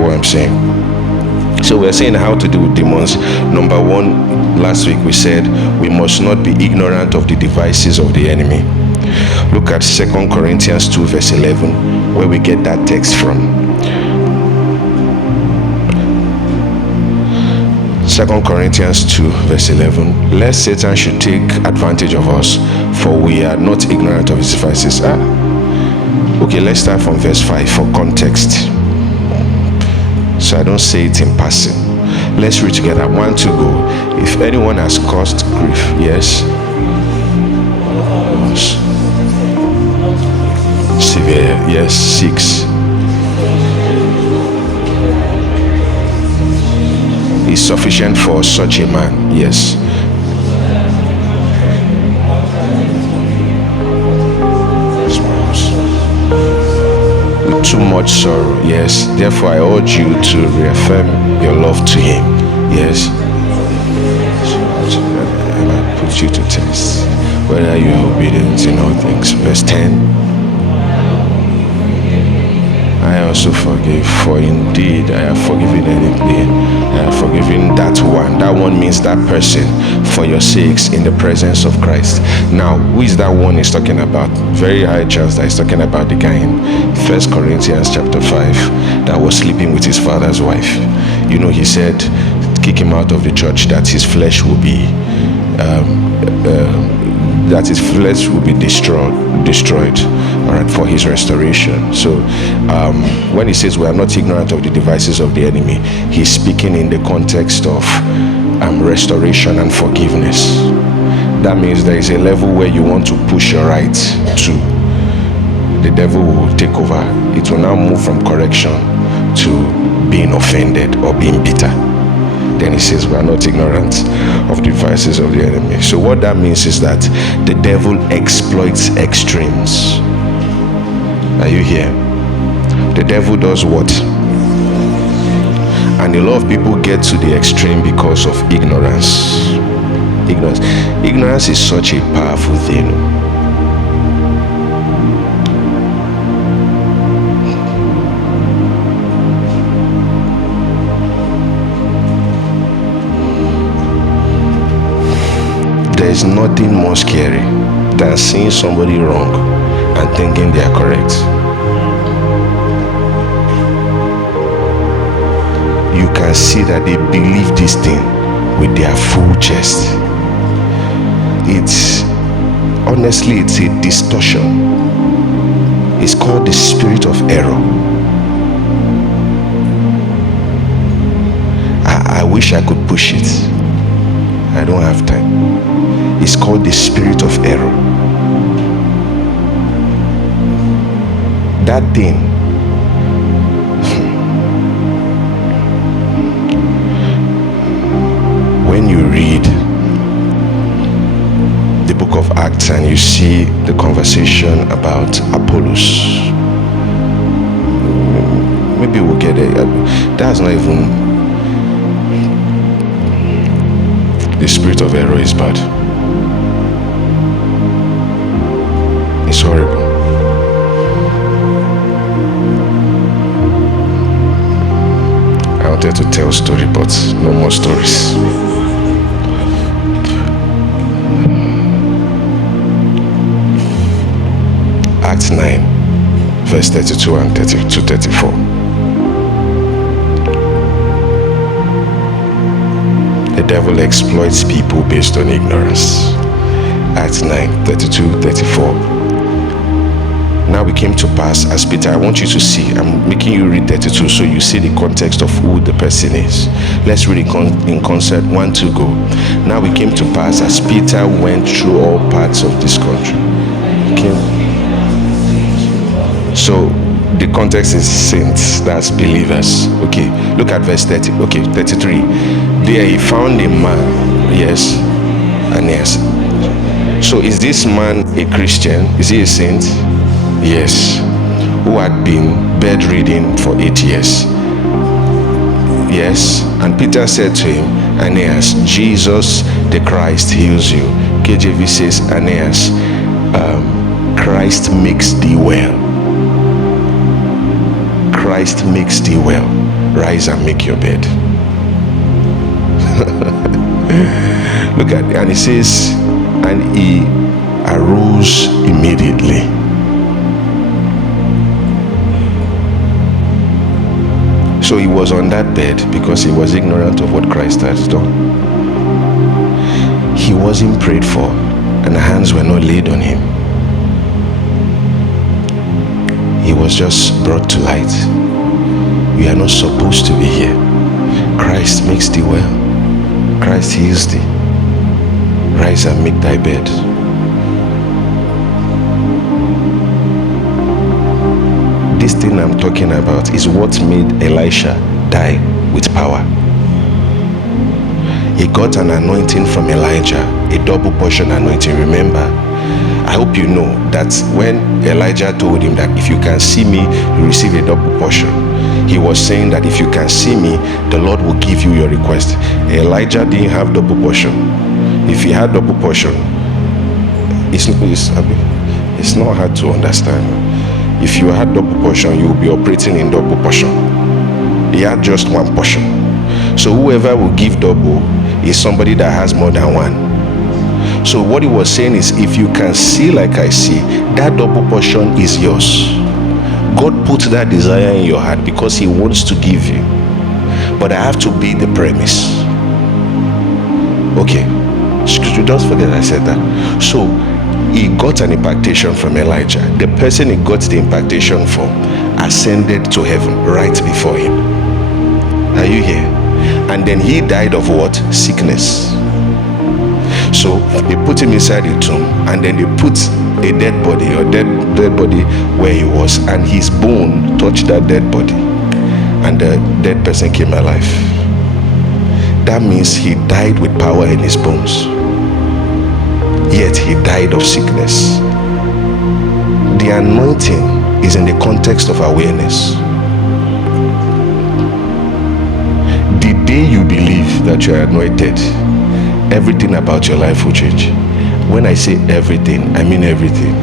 what I'm saying? So we're saying how to deal with demons. Number one, last week we said we must not be ignorant of the devices of the enemy. Look at 2 Corinthians 2 verse 11, where we get that text from. 2 Corinthians 2 verse 11, lest Satan should take advantage of us, for we are not ignorant of his devices. Okay, let's start from verse 5 for context, so I don't say it in passing. Let's read together. 1, 2, go. If anyone has caused grief, yes, severe, yes. 6, is sufficient for such a man, yes. With too much sorrow, yes. Therefore I urge you to reaffirm your love to him, yes. And I put you to test whether you are obedient in all things. Verse 10, I also forgive, for indeed I have forgiven anything. I have forgiven that one. That one means that person, for your sakes, in the presence of Christ. Now, who is that one he's talking about? Very high chance that he's talking about the guy in 1 Corinthians chapter 5 that was sleeping with his father's wife. You know, he said, kick him out of the church, that his flesh will be destroyed, all right, for his restoration. So when he says we are not ignorant of the devices of the enemy, he's speaking in the context of restoration and forgiveness. That means there is a level where you want to push your right to, the devil will take over. It will now move from correction to being offended or being bitter. Then he says we are not ignorant of the devices of the enemy. So what that means is that the devil exploits extremes. Are you here? The devil does what? And a lot of people get to the extreme because of ignorance. Ignorance is such a powerful thing. There is nothing more scary than seeing somebody wrong and thinking they are correct. You can see that they believe this thing with their full chest. It's a distortion. It's called the spirit of error. I wish I could push it. I don't have time. It's called the spirit of error. That thing, when you read the book of Acts and you see the conversation about Apollos, maybe we'll get it. That's not even, the spirit of error is bad. It's horrible. I wanted to tell a story, but no more stories. Acts 9, verse 32 and 34. The devil exploits people based on ignorance. Acts 9, 32, 34. Now it came to pass as Peter, I want you to see, I'm making you read 32 so you see the context of who the person is. Let's read it in concert. 1, 2, go. Now it came to pass as Peter went through all parts of this country. Okay. So the context is saints, that's believers. Okay, look at verse 30. Okay, 33. There he found a man, yes, Aeneas. So is this man a Christian? Is he a saint? Yes. Who had been bedridden for 8 years. Yes. And Peter said to him, Aeneas, Jesus the Christ heals you. KJV says, Aeneas, Christ makes thee well. Christ makes thee well. rise and make your bed. Look at it, and it says, and he arose immediately. So he was on that bed because he was ignorant of what Christ had done. He wasn't prayed for, and hands were not laid on him. He was just brought to light. You are not supposed to be here. Christ makes thee well. Christ heals thee. Rise and make thy bed. This thing I'm talking about is what made Elisha die with power. He got an anointing from Elijah, a double portion anointing. Remember, I hope you know that when Elijah told him that if you can see me, you receive a double portion, he was saying that if you can see me, the Lord will give you your request. Elijah didn't have double portion. If he had double portion, it's not hard to understand. If you had double portion, you will be operating in double portion. He had just one portion. So whoever will give double is somebody that has more than one. So what he was saying is, if you can see like I see, that double portion is yours. God put that desire in your heart because he wants to give you. But I have to be the premise. Okay, don't forget I said that. So he got an impartation from Elijah. The person he got the impartation from ascended to heaven right before him. Are you here? And then he died of what? Sickness. So they put him inside a tomb, and then they put a dead body where he was, and his bone touched that dead body, and the dead person came alive. That means he died with power in his bones, yet he died of sickness. The anointing is in the context of awareness. The day you believe that you are anointed, everything about your life will change. When I say everything, I mean everything.